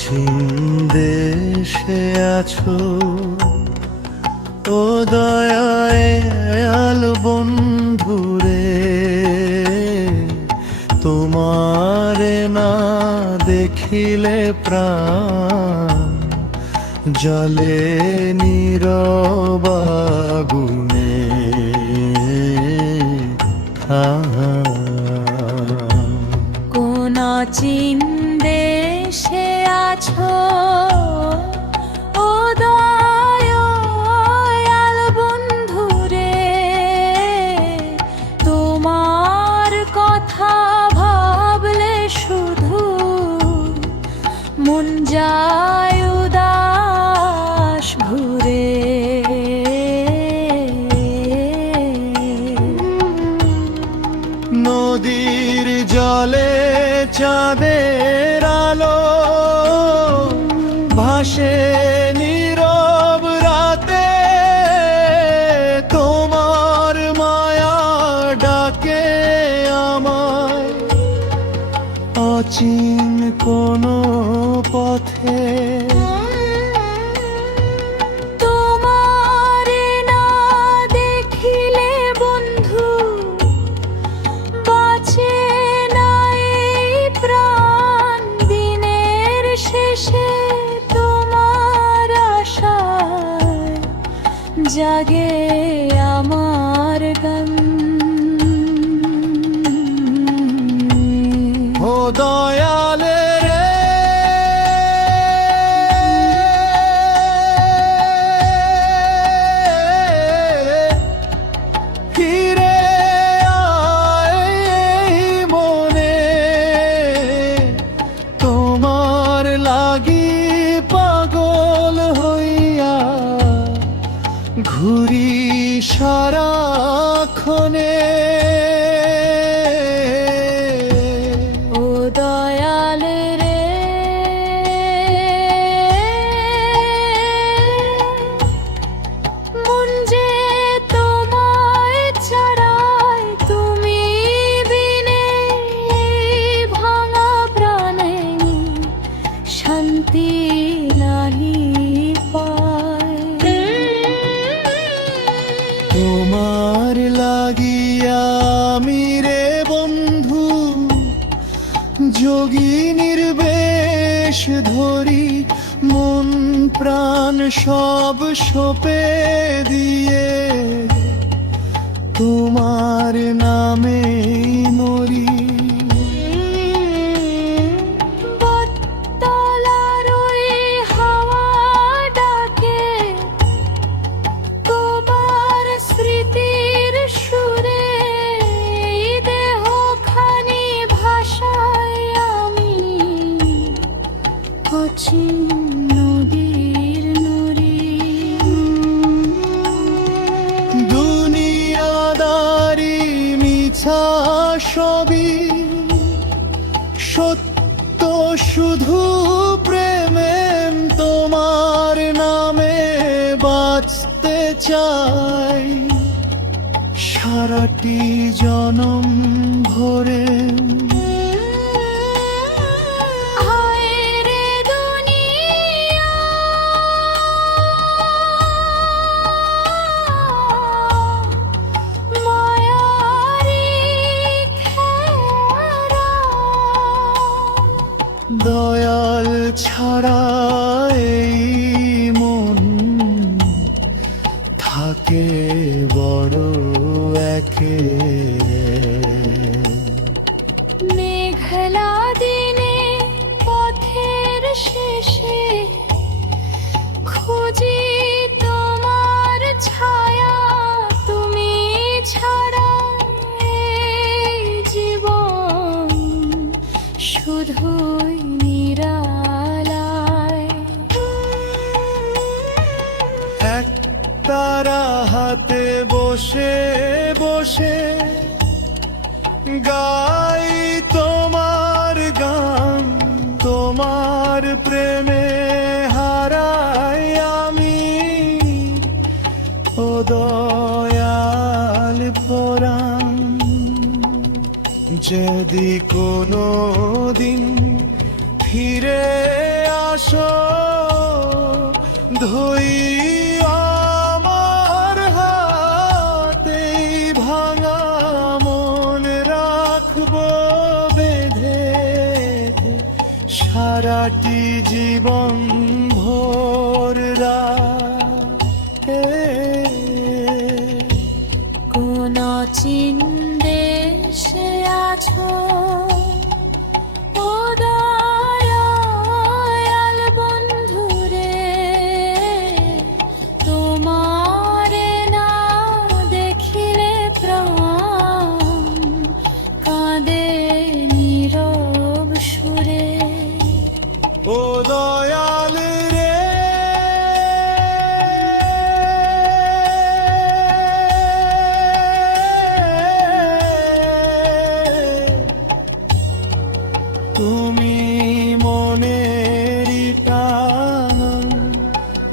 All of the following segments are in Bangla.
অচিন দেশে আছো ও দয়াল বন্ধুরে, তোমারে না দেখিলে প্রাণ জলে নীরব আগুনে। কোন অচিন দেশে আছো ও দয়াল বন্ধুরে, তোমার কথা ভাবলে শুধু মন যায় উদাস ঘুরে। নদীর জলে চাঁদের আলো ভাসে নীরব রাতে, তোমার মায়া ডাকে আমায় অচিন কোনো পথে। তোমারে না দেখিলে বন্ধু বাঁচে না এই প্রাণ, দিনের শেষে তোমার আশায় জাগে আমার গান। ও দয়াল রে, ফিরে আয় এই মনে, তোমার লাগি পাগল হইয়া ঘুরি সারাক্ষণে। ও দয়াল রে, মন যে তোমায় ছাড়াই, তুমি বিনে এই ভাঙা প্রাণে শান্তি নাহি পায়। তোমার লাগিয়া আমি রে বন্ধু যোগিনীর বেশ ধরি, মন প্রাণ সব সঁপে দিয়ে তোমার নামে মরি। বটতলার ওই হাওয়া ডাকে তোমার স্মৃতির সুরে, এই দেহখানি ভাষায় আমি অচিন নদীর নুরি। দুনিয়াদারি মিছা সবই সত্য, শুধু প্রেমে তোমার নামে বাঁচতে চাই সারাটি জনম ভরে। হায় রে দুনিয়া, মায়ারি খেরা, দয়াল ছাড়া এই মন থাকে বড় একে। মেঘলা দিনে পথের শেষে খুঁজি তোমার ছায়া, তুমি ছাড়া এই জীবন শুধুই নিরালায়। এক তারা হাতে বসে বসে গাই তোমার গান, তোমার প্রেমে হারাই আমি ও দয়াল পরাণ। যদি কোনো দিন ফিরে আসো, ধই আমার হাতে ভাঙা মন রাখবো বেঁধে, সারাটি জীবন ভোর রাতে। কোন চিন দেশে আছো ও দয়াল বন্ধুরে, তোমারে না দেখিলে প্রাণ কাঁদে নীরব সুরে। ও দয়াল রে, তুমি মনেরই টান,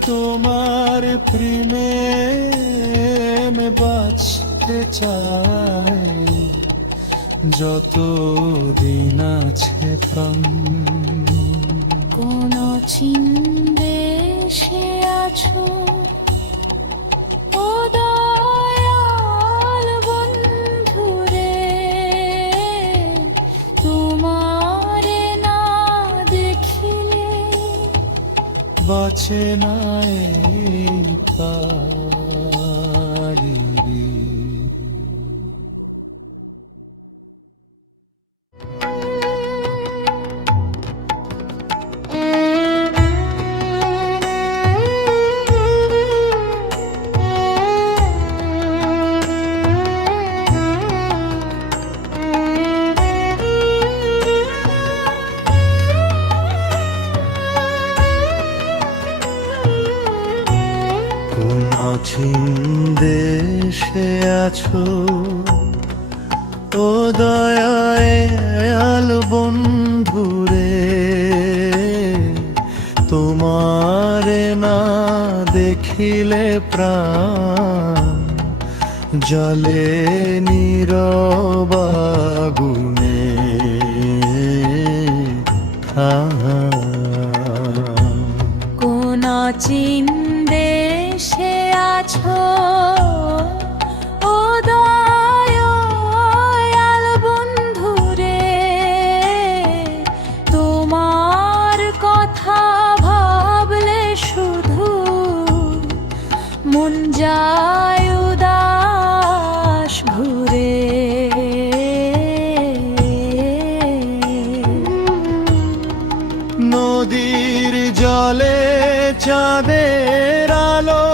তোমার প্রেমে বাঁচতে চাই যত দিন আছে প্রাণ। কোন চিন দেশে আছো ও দয়াল বন্ধুরে, তোমারে না দেখিলে বাঁচে না এই পারি। কোন অচিন দেশে আছো ও দয়াল বন্ধুরে, তোমারে না দেখিলে প্রাণ জলে নীরব আগুনে। কোন চিন দেশে আছো ও দয়াল বন্ধুরে, তোমার কথা ভাবলে শুধু মন যায় উদাস ঘুরে। নদীর জলে চাঁদের আলো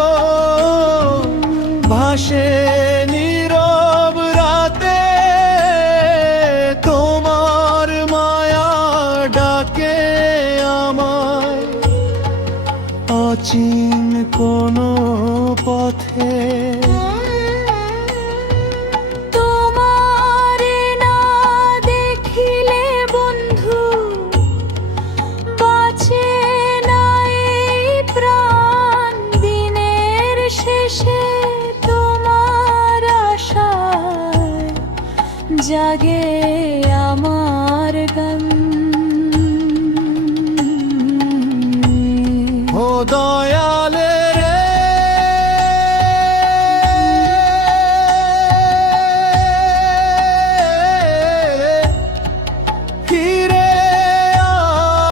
ভাসে নীরব রাতে, তোমার মায়া ডাকে আমায় অচিন কোনো পথে। তোমারে না দেখিলে বন্ধু বাঁচে না এই প্রাণ, দিনের শেষে তোমার আশায় জাগে আমার গান। ও